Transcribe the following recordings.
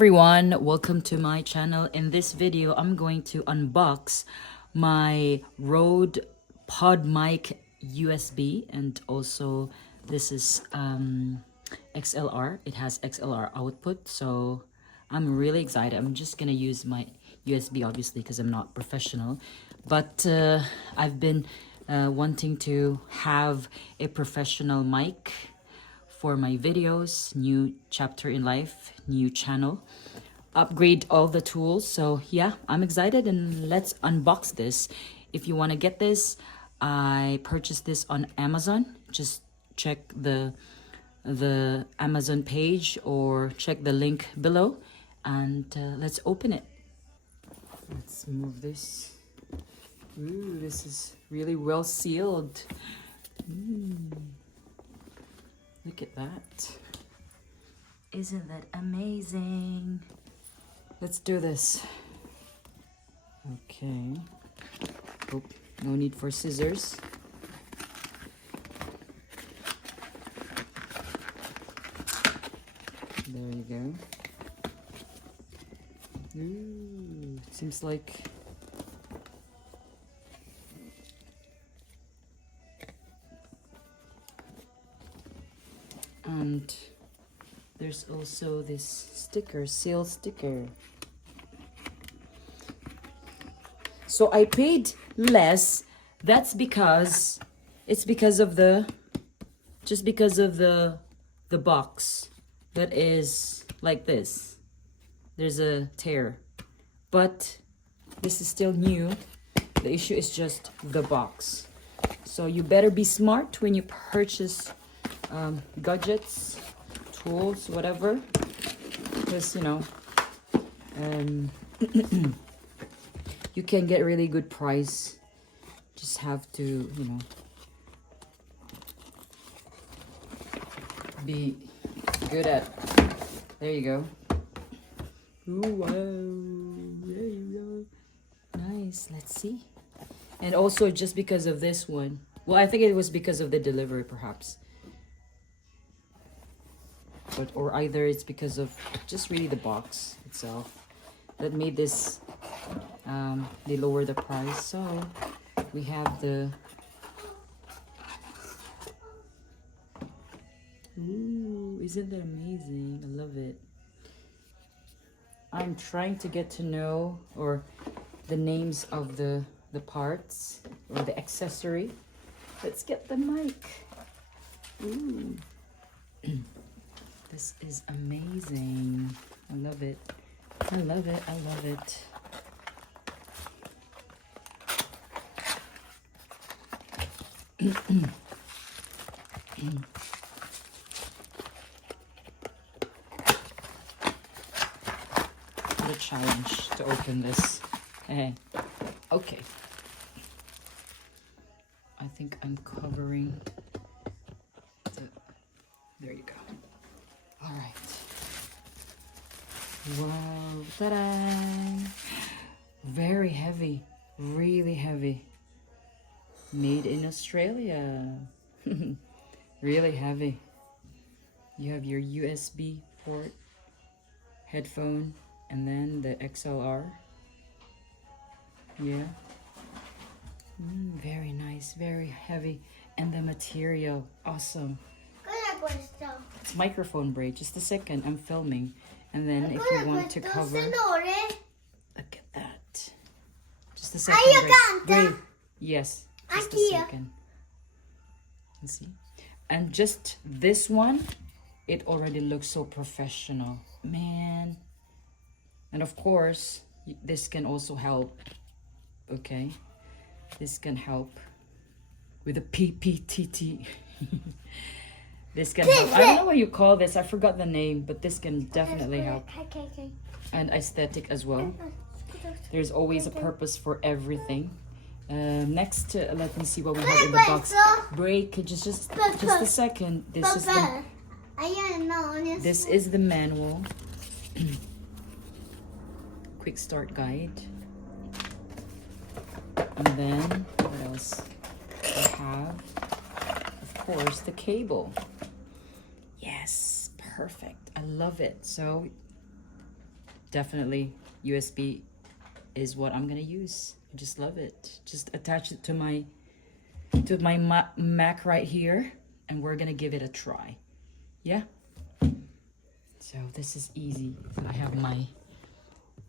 Everyone, welcome to my channel. In this video, I'm going to unbox my Rode PodMic USB, and also this is XLR. It has XLR output, so I'm really excited. I'm just gonna use my USB obviously because I'm not professional, but I've been wanting to have a professional mic for my videos, new chapter in life, new channel, upgrade all the tools. So yeah, I'm excited, and let's unbox this. If you want to get this, I purchased this on Amazon. Just check the Amazon page or check the link below, and let's open it. Let's move this. Ooh, this is really well sealed. Look at that. Isn't that amazing? Let's do this. Okay. Oh, no need for scissors. There you go. Ooh, it seems like and there's also this sticker, seal sticker. So I paid less. That's because it's because of the box that is like this. There's a tear, but this is still new. The issue is just the box. So you better be smart when you purchase gadgets, tools, whatever, because you know you can get really good price. Just have to, you know, be good at. There you go. Ooh, wow, there you go. Nice. Let's see. And also just because of this one, well, I think it was because of the delivery perhaps, but or either it's because of just really the box itself that made this they lower the price. So we have the ooh, isn't that amazing? I love it. I'm trying to get to know or the names of the parts or the accessory. Let's get the mic. Ooh. This is amazing. I love it. I love it. I love it. What a challenge to open this. Hey. Okay. I think I'm covering the, there you go. All right. Wow, ta-da! Very heavy, really heavy. Made in Australia. Really heavy. You have your USB port, headphone, and then the XLR. Yeah. Very nice, very heavy. And the material, awesome. It's microphone braid. Just a second, I'm filming. And then if you want to cover, look at that. Just a second. Braid. Yes, just a second. Let's see. And just this one, it already looks so professional, man. And of course, this can also help. Okay, this can help with the PPTT. This can help. I don't know what you call this. I forgot the name, but this can definitely help. And aesthetic as well. There's always a purpose for everything. Next, let me see what we have in the box. Break. Just a second. This is the manual. Quick start guide. And then what else? We have, of course, the cable. Yes, perfect. I love it. So definitely USB is what I'm gonna use. I just love it. Just attach it to my Mac right here, and we're gonna give it a try. Yeah. So this is easy. I have my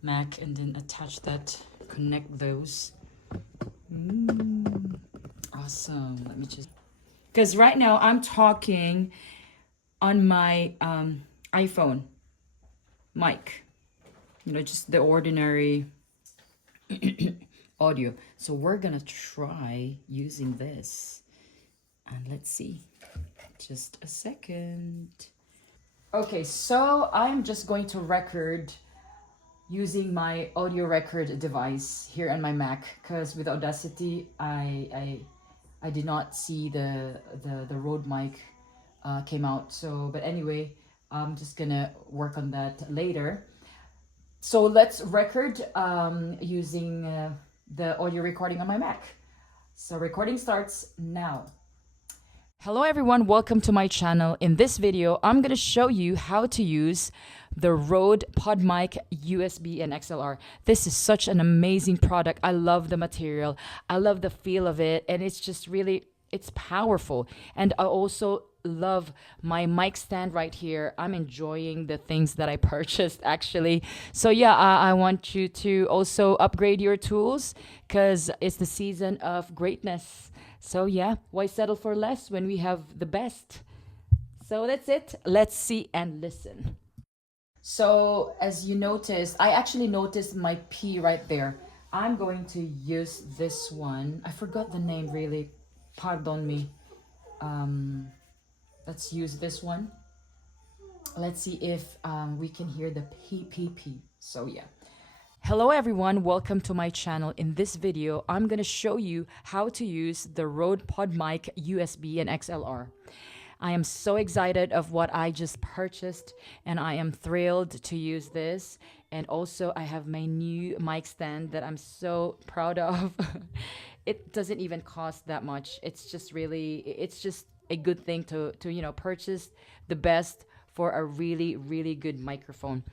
Mac and then attach that, connect those. Awesome. Let me just, because right now I'm talking on my iPhone mic, you know, just the ordinary audio. So we're gonna try using this, and let's see. Just a second. Okay, so I'm just going to record using my audio record device here on my Mac, because with Audacity I did not see the Rode mic came out. So but anyway, I'm just gonna work on that later. So let's record using the audio recording on my Mac. So recording starts now. Hello everyone, welcome to my channel. In this video, I'm gonna show you how to use the Rode PodMic USB and XLR. This is such an amazing product. I love the material. I love the feel of it, and it's just really, it's powerful. And I also love my mic stand right here. I'm enjoying the things that I purchased actually. So yeah, I want you to also upgrade your tools, because it's the season of greatness. So yeah, why settle for less when we have the best? So that's it. Let's see and listen. So as you noticed, I actually noticed my P right there. I'm going to use this one. I forgot the name really. Pardon me. Let's use this one. Let's see if we can hear the PPP. So yeah. Hello everyone, welcome to my channel. In this video, I'm going to show you how to use the Rode PodMic USB and XLR. I am so excited of what I just purchased, and I am thrilled to use this. And also I have my new mic stand that I'm so proud of. It doesn't even cost that much. It's just really, it's just a good thing to you know, purchase the best for a really, really good microphone.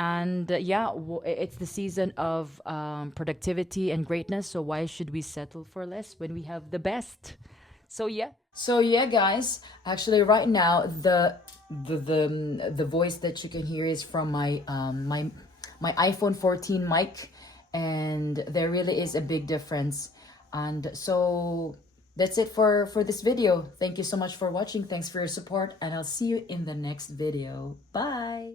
And yeah, it's the season of productivity and greatness. So why should we settle for less when we have the best? So yeah. So yeah, guys. Actually, right now the voice that you can hear is from my my iPhone 14 mic, and there really is a big difference. And so that's it for this video. Thank you so much for watching. Thanks for your support, and I'll see you in the next video. Bye.